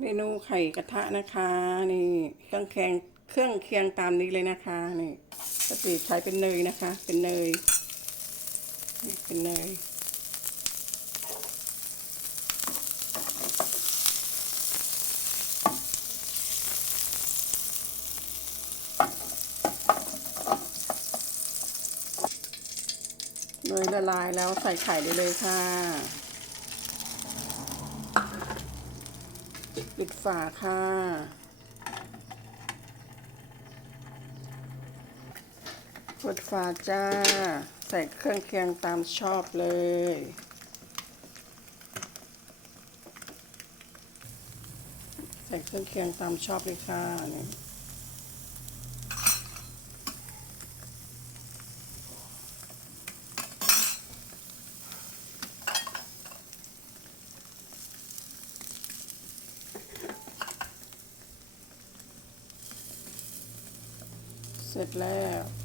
เมนูไข่กระทะนะคะนี่เครื่องเคียงตามนี้เลยนะคะนี่ปกติใช้เป็นเนยนะคะเป็นเนยนี่เป็นเนยเนยละลายแล้วใส่ไข่ได้เลยค่ะปิดฝาค่ะเปิดฝาจ้าใส่เครื่องเคียงตามชอบเลยใส่เครื่องเคียงตามชอบเลยค่ะนี่เสร็จแล้ว